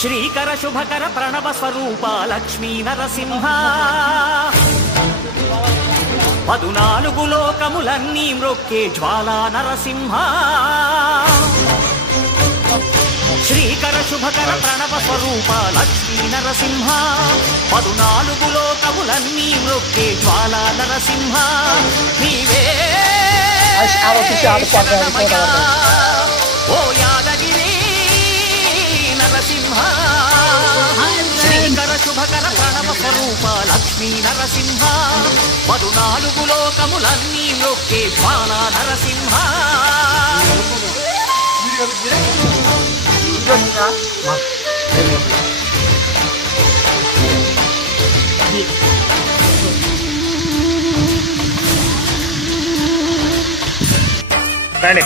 శ్రీకర శుభకర ప్రణవ స్వరూప లక్ష్మీ నరసింహ 14 లోకములన్నీ మ్రొక్కే జ్వాలా నరసింహ శ్రీకర శుభకర ప్రణవ స్వరూప లక్ష్మీ నరసింహ 14 లోకములన్నీ మ్రొక్కే జ్వాలా నరసింహ నీవే ఓ యాదగిరి నరసింహ శ్రీకర శుభకర ప్రణవ స్వరూప లక్ష్మీ నరసింహ 14 లోకములన్నీ మ్రొక్కే జ్వాలా నరసింహ రండి